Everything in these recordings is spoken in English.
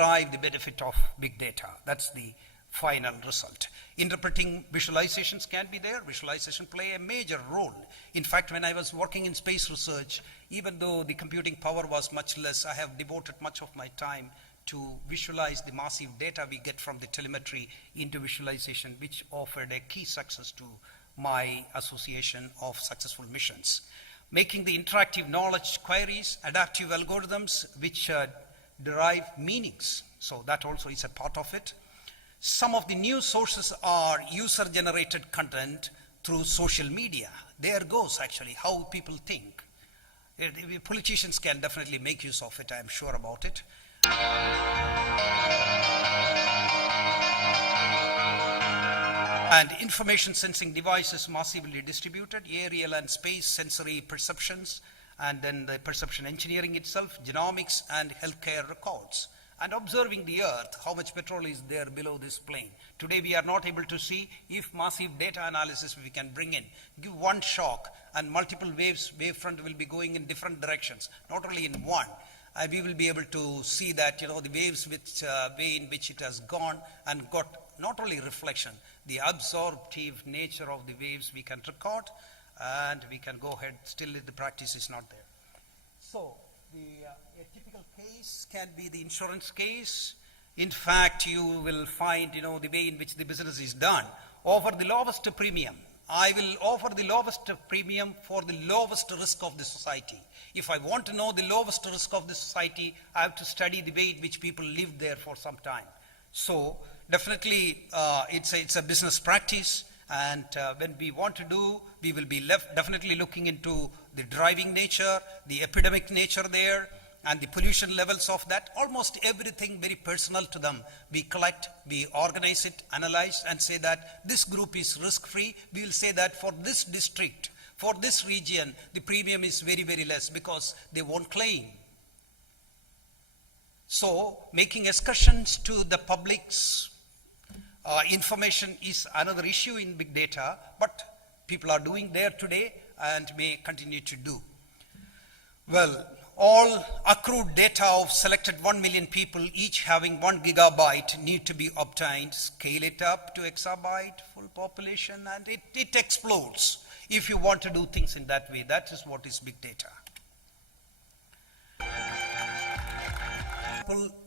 derive the benefit of big data. That's the final result. Interpreting visualizations can be there. Visualization play a major role. In fact, when I was working in space research, even though the computing power was much less, I have devoted much of my time to visualize the massive data we get from the telemetry into visualization, which offered a key success to my association of successful missions. Making the interactive knowledge queries, adaptive algorithms, which derive meanings. So that also is a part of it. Some of the new sources are user-generated content through social media. There goes actually how people think. Politicians can definitely make use of it, I'm sure about it. And information sensing devices massively distributed, aerial and space sensory perceptions, and then the perception engineering itself, genomics and healthcare records. And observing the earth, how much petrol is there below this plane. Today we are not able to see if massive data analysis we can bring in. Give one shock and multiple waves, wavefront will be going in different directions, not only in one. We will be able to see that, the waves which way in which it has gone and got not only reflection, the absorptive nature of the waves we can record, and we can go ahead, still the practice is not there. So, a typical case can be the insurance case. In fact, you will find, the way in which the business is done. Offer the lowest premium. I will offer the lowest premium for the lowest risk of the society. If I want to know the lowest risk of the society, I have to study the way in which people lived there for some time. So, definitely, it's a business practice. And when we want to do, we will be definitely looking into the driving nature, the epidemic nature there, and the pollution levels of that. Almost everything very personal to them. We collect, we organize it, analyze, and say that this group is risk-free. We will say that for this district, for this region, the premium is very, very less because they won't claim. So, making excursions to the public's information is another issue in big data, but people are doing there today and may continue to do. Well, all accrued data of selected 1 million people, each having 1 gigabyte, need to be obtained. Scale it up to exabyte, full population, and it explodes. If you want to do things in that way, that is what is big data.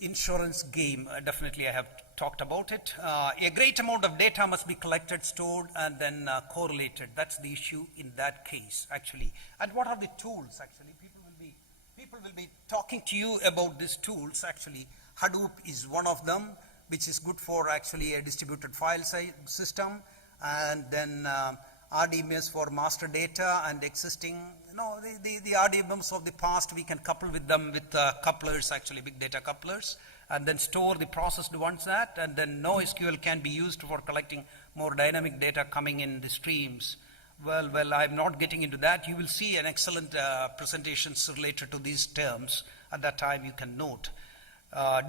Insurance game, definitely I have talked about it. A great amount of data must be collected, stored, and then correlated. That's the issue in that case, actually. And what are the tools, actually? People will be talking to you about these tools, actually. Hadoop is one of them, which is good for actually a distributed file system, and then RDMS for master data and existing. The RDMS of the past, we can couple with them with couplers, actually big data couplers, and then store the processed ones that, and then NoSQL can be used for collecting more dynamic data coming in the streams. Well, I'm not getting into that. You will see an excellent presentations related to these terms. At that time, you can note.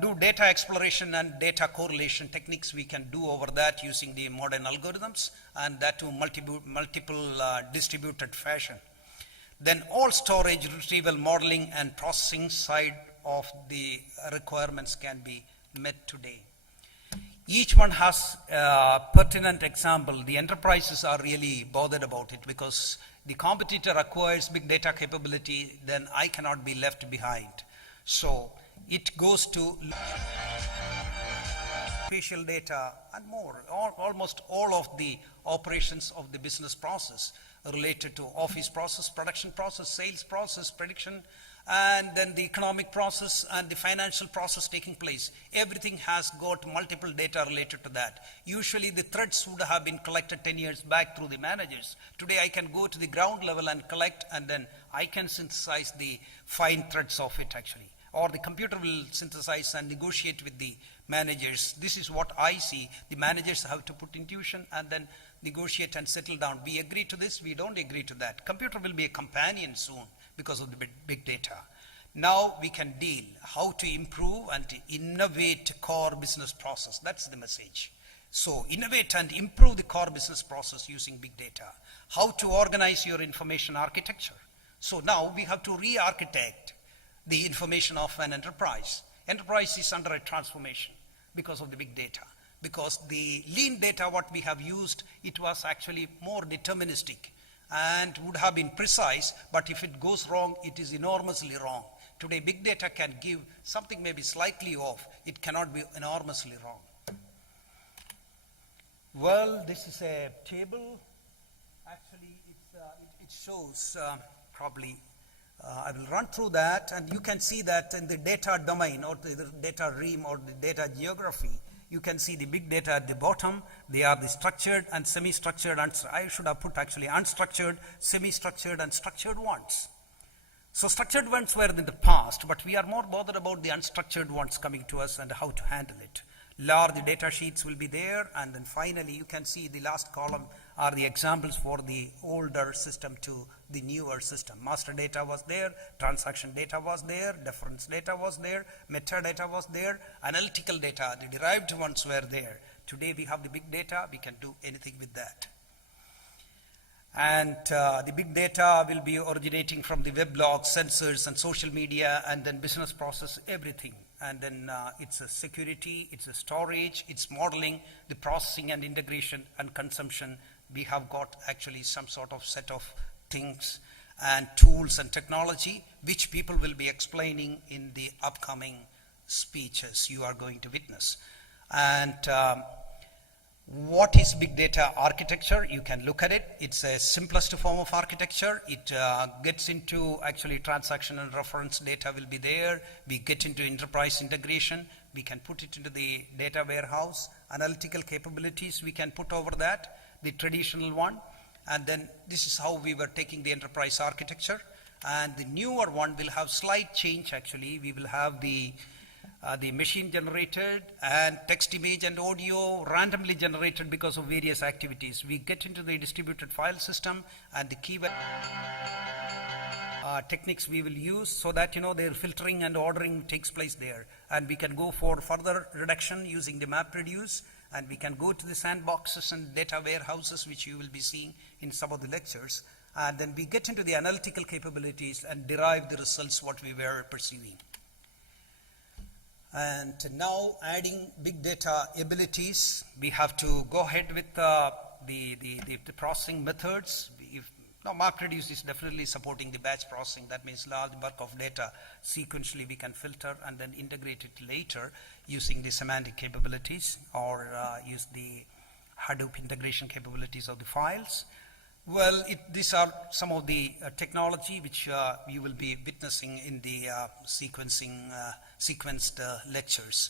Do data exploration and data correlation techniques we can do over that using the modern algorithms, and that to multiple distributed fashion. Then all storage, retrieval, modeling, and processing side of the requirements can be met today. Each one has a pertinent example. The enterprises are really bothered about it because the competitor acquires big data capability, then I cannot be left behind. So it goes to spatial data and more. Almost all of the operations of the business process related to office process, production process, sales process, prediction, and then the economic process and the financial process taking place. Everything has got multiple data related to that. Usually the threads would have been collected 10 years back through the managers. Today I can go to the ground level and collect, and then I can synthesize the fine threads of it actually. Or the computer will synthesize and negotiate with the managers. This is what I see. The managers have to put intuition and then negotiate and settle down. We agree to this, we don't agree to that. Computer will be a companion soon because of the big data. Now we can deal how to improve and to innovate core business process. That's the message. So innovate and improve the core business process using big data. How to organize your information architecture. So now we have to re-architect the information of an enterprise. Enterprise is under a transformation because of the big data. Because the lean data, what we have used, it was actually more deterministic and would have been precise, but if it goes wrong, it is enormously wrong. Today, big data can give something maybe slightly off. It cannot be enormously wrong. Well, this is a table. Actually, it shows probably, I will run through that, and you can see that in the data domain or the data realm or the data geography, you can see the big data at the bottom. They are the structured and semi-structured, and I should have put actually unstructured, semi-structured, and structured ones. So structured ones were in the past, but we are more bothered about the unstructured ones coming to us and how to handle it. Large data sheets will be there, and then finally you can see the last column are the examples for the older system to the newer system. Master data was there, transaction data was there, deference data was there, metadata was there, analytical data, the derived ones were there. Today we have the big data, we can do anything with that. And the big data will be originating from the web logs, sensors, and social media, and then business process, everything. And then it's a security, it's a storage, it's modeling, the processing and integration and consumption. We have got actually some sort of set of things and tools and technology which people will be explaining in the upcoming speeches you are going to witness. And what is big data architecture? You can look at it. It's a simplest form of architecture. It gets into actually transaction and reference data will be there. We get into enterprise integration. We can put it into the data warehouse. Analytical capabilities we can put over that, the traditional one. And then this is how we were taking the enterprise architecture. And the newer one will have slight change actually. We will have the machine generated and text, image, and audio randomly generated because of various activities. We get into the distributed file system and the keyword techniques we will use so that their filtering and ordering takes place there. And we can go for further reduction using the map reduce, and we can go to the sandboxes and data warehouses which you will be seeing in some of the lectures. And then we get into the analytical capabilities and derive the results what we were pursuing. And now adding big data abilities, we have to go ahead with the processing methods. MapReduce is definitely supporting the batch processing. That means large bulk of data sequentially we can filter and then integrate it later using the semantic capabilities or use the Hadoop integration capabilities of the files. Well, these are some of the technology which you will be witnessing in the sequenced lectures.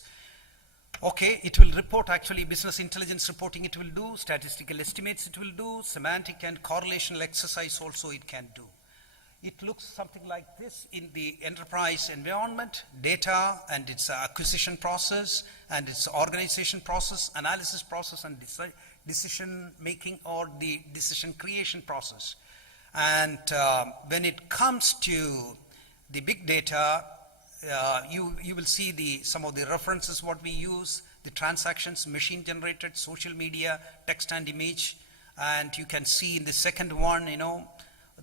Okay, it will report actually business intelligence reporting it will do, statistical estimates it will do, semantic and correlational exercise also it can do. It looks something like this in the enterprise environment, data and its acquisition process and its organization process, analysis process, and decision making or the decision creation process. And when it comes to the big data, you will see some of the references what we use, the transactions, machine generated, social media, text and image, and you can see in the second one,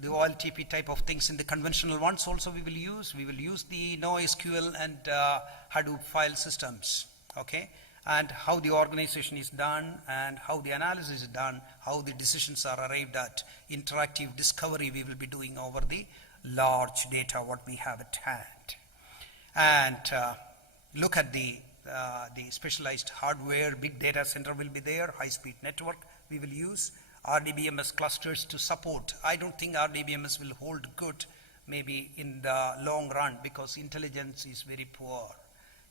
the OLTP type of things. In the conventional ones also we will use the NoSQL and Hadoop file systems, okay? And how the organization is done and how the analysis is done, how the decisions are arrived at. Interactive discovery we will be doing over the large data what we have at hand. And look at the specialized hardware, big data center will be there, high-speed network we will use, RDBMS clusters to support. I don't think RDBMS will hold good maybe in the long run because intelligence is very poor.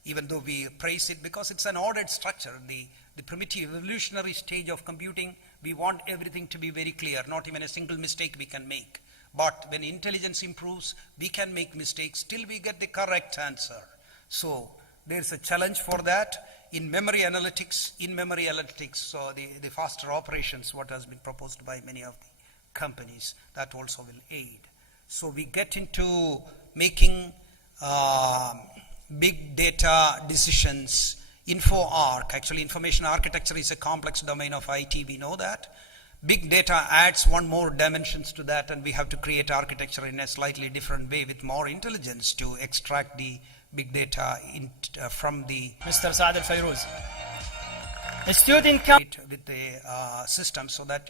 Even though we praise it because it's an ordered structure, the primitive evolutionary stage of computing, we want everything to be very clear, not even a single mistake we can make. But when intelligence improves, we can make mistakes till we get the correct answer. So there's a challenge for that. In-memory analytics, so the faster operations, what has been proposed by many of the companies, that also will aid. So we get into making big data decisions. InfoArc, actually information architecture is a complex domain of IT, we know that. Big data adds one more dimensions to that, and we have to create architecture in a slightly different way with more intelligence to extract the big data from the Mr. Saad Al-Fayrouz. The student can with the system so that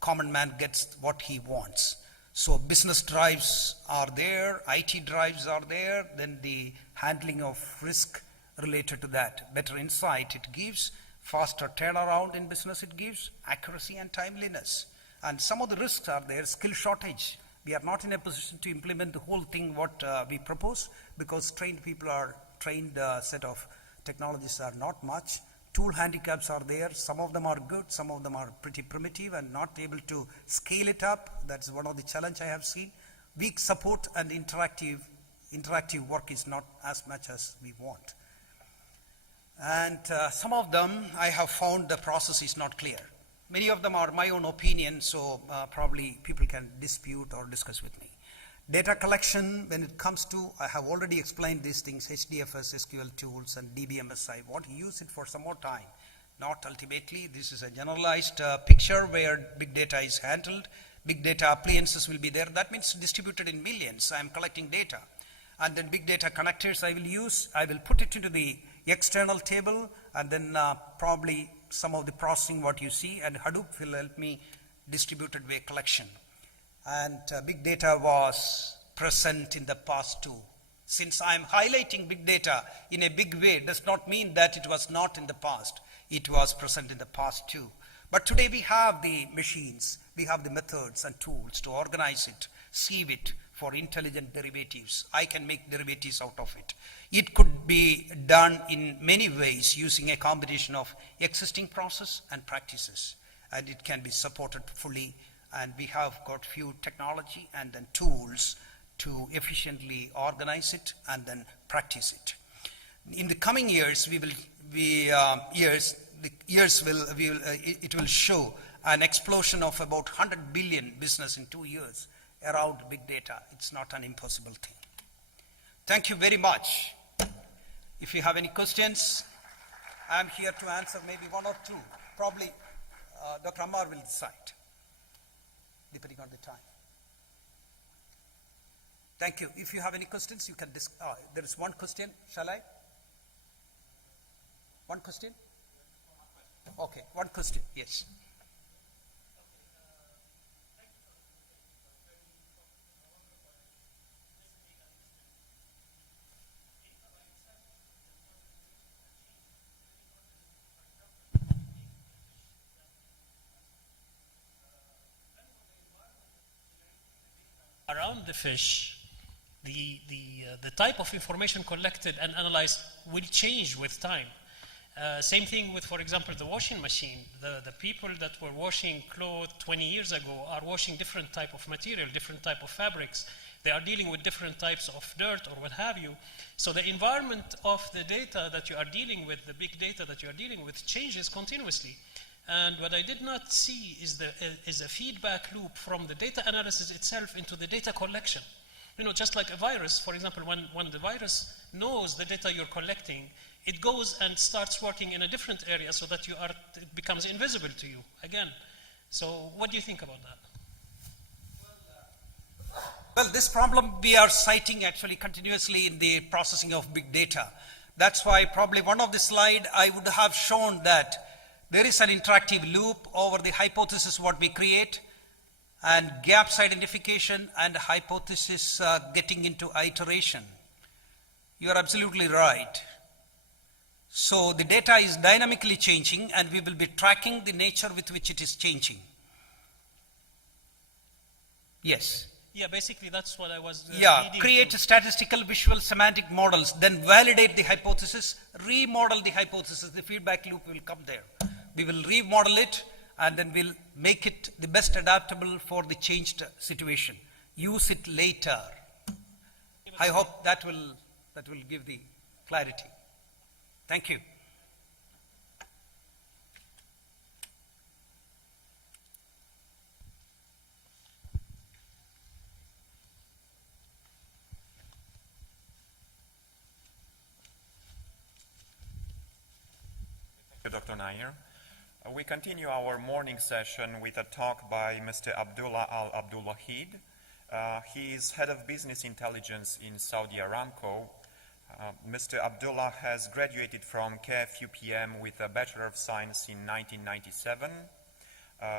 common man gets what he wants. So business drives are there, IT drives are there, then the handling of risk related to that, better insight it gives, faster turnaround in business it gives, accuracy and timeliness. And some of the risks are there, skill shortage. We are not in a position to implement the whole thing what we propose because trained set of technologies are not much. Tool handicaps are there. Some of them are good, some of them are pretty primitive and not able to scale it up. That's one of the challenge I have seen. Weak support and interactive work is not as much as we want. And some of them I have found the process is not clear. Many of them are my own opinion, so probably people can dispute or discuss with me. Data collection, when it comes to, I have already explained these things, HDFS, SQL tools, and DBMSI, what you use it for some more time. Not ultimately, this is a generalized picture where big data is handled. Big data appliances will be there. That means distributed in millions. I'm collecting data. And then big data connectors I will use. I will put it into the external table, and then probably some of the processing what you see, and Hadoop will help me distributed way collection. And big data was present in the past too. Since I'm highlighting big data in a big way does not mean that it was not in the past. It was present in the past too. But today we have the machines, we have the methods and tools to organize it, sieve it for intelligent derivatives. I can make derivatives out of it. It could be done in many ways using a combination of existing process and practices. And it can be supported fully. And we have got few technology and then tools to efficiently organize it and then practice it. In the coming years, it will show an explosion of about 100 billion business in 2 years around big data. It's not an impossible thing. Thank you very much. If you have any questions, I'm here to answer maybe one or two. Probably Dr. Ammar will decide, depending on the time. Thank you. If you have any questions, you can there is one question. Shall I? One question? Okay, one question. Yes. Around the fish, the type of information collected and analyzed will change with time. Same thing with, for example, the washing machine. The people that were washing clothes 20 years ago are washing different type of material, different type of fabrics. They are dealing with different types of dirt or what have you. So the environment of the data that you are dealing with, the big data that you are dealing with, changes continuously. And what I did not see is a feedback loop from the data analysis itself into the data collection. Just like a virus, for example, when the virus knows the data you're collecting, it goes and starts working in a different area so that it becomes invisible to you again. So what do you think about that? Well, this problem we are citing actually continuously in the processing of big data. That's why probably one of the slide I would have shown that there is an interactive loop over the hypothesis what we create and gaps identification and hypothesis getting into iteration. You are absolutely right. So the data is dynamically changing and we will be tracking the nature with which it is changing. Yes. Yeah, basically that's what I was create statistical visual semantic models, then validate the hypothesis, remodel the hypothesis, the feedback loop will come there. We will remodel it and then we'll make it the best adaptable for the changed situation. Use it later. I hope that will give the clarity. Thank you. Dr. Nair. We continue our morning session with a talk by Mr. Abdullah Al-Abdullahid. He is head of business intelligence in Saudi Aramco. Mr. Abdullah has graduated from KF UPM with a Bachelor of Science in 1997.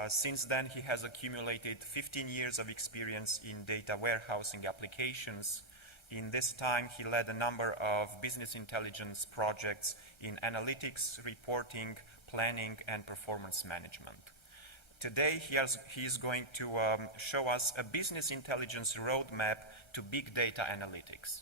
Since then, he has accumulated 15 years of experience in data warehousing applications. In this time, he led a number of business intelligence projects in analytics, reporting, planning, and performance management. Today, he is going to show us a business intelligence roadmap to big data analytics.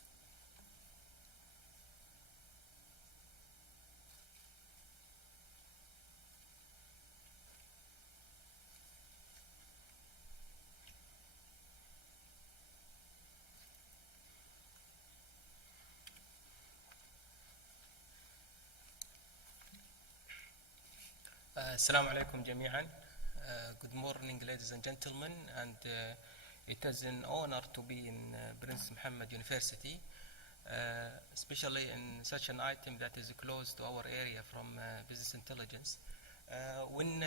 Assalamu alaikum jami'an. Good morning, ladies and gentlemen, and it is an honor to be in Prince Muhammad University, especially in such an item that is close to our area from business intelligence. When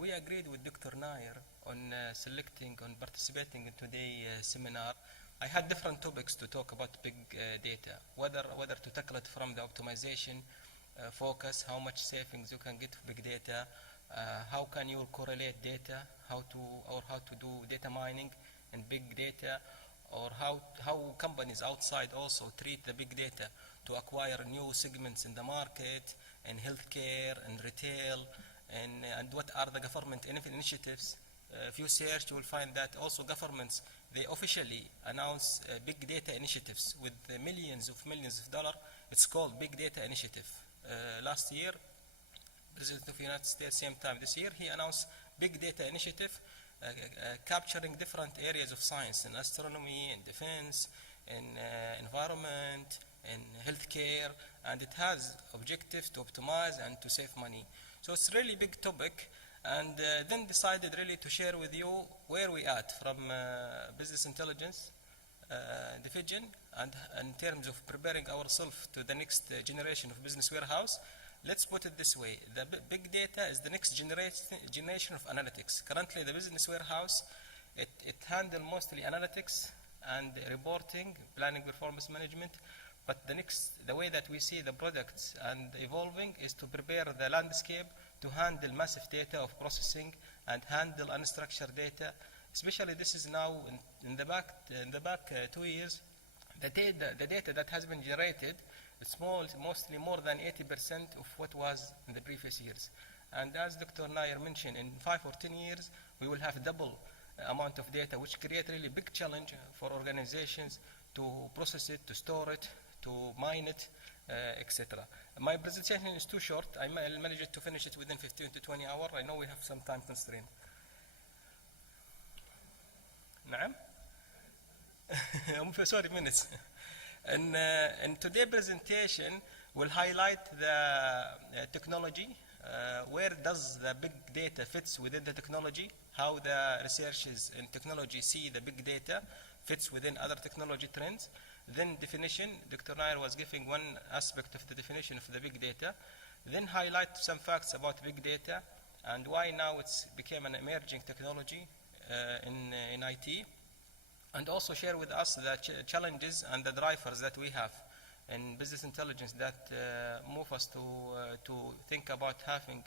we agreed with Dr. Nair on on participating in today's seminar, I had different topics to talk about big data, whether to tackle it from the optimization focus, how much savings you can get with big data, how can you correlate data, how to do data mining in big data, or how companies outside also treat the big data to acquire new segments in the market, in healthcare, and retail, and what are the government initiatives. If you search, you will find that also governments, they officially announce big data initiatives with millions of dollars. It's called Big Data Initiative. Last year, President of the United States, same time this year, he announced Big Data Initiative capturing different areas of science in astronomy, in defense, in environment, in healthcare, and it has objectives to optimize and to save money. So it's really big topic, and then decided really to share with you where we at from business intelligence division, and in terms of preparing ourselves to the next generation of business warehouse. Let's put it this way: the big data is the next generation of analytics. Currently, the business warehouse, it handles mostly analytics and reporting, planning, performance management. But the way that we see the products and evolving is to prepare the landscape to handle massive data of processing and handle unstructured data. Especially this is now in the back 2 years. The data that has been generated, it's mostly more than 80% of what was in the previous years. And as Dr. Nair mentioned, in 5 or 10 years, we will have double amount of data, which create really big challenge for organizations to process it, to store it, to mine it, etc. My presentation is too short. I managed to finish it within 15 to 20 hours. I know we have some time constraint. نعم. Sorry, minutes. In today's presentation, we'll highlight the technology, where does the big data fits within the technology, how the researchers in technology see the big data fits within other technology trends. Then definition, Dr. Nair was giving one aspect of the definition of the big data. Then highlight some facts about big data and why now it's became an emerging technology in IT. And also share with us the challenges and the drivers that we have in business intelligence that move us to think about having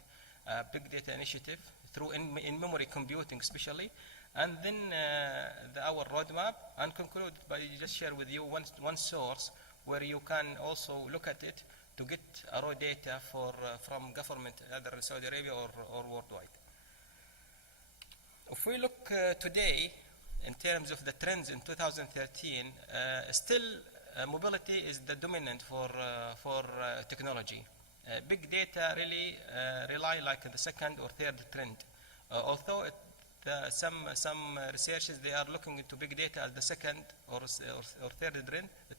a big data initiative through in-memory computing especially, and then our roadmap, and conclude by just share with you one source where you can also look at it to get raw data from government either in Saudi Arabia or worldwide. If we look today, in terms of the trends in 2013, still mobility is the dominant for technology. Big data really rely like the second or third trend. Although some researchers, they are looking into big data as the second or third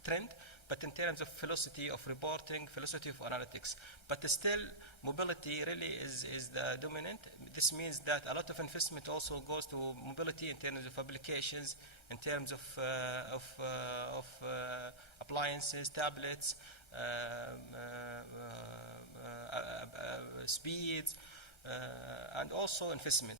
trend, but in terms of velocity of reporting, velocity of analytics. But still, mobility really is the dominant. This means that a lot of investment also goes to mobility in terms of applications, in terms of appliances, tablets, speeds, and also investment.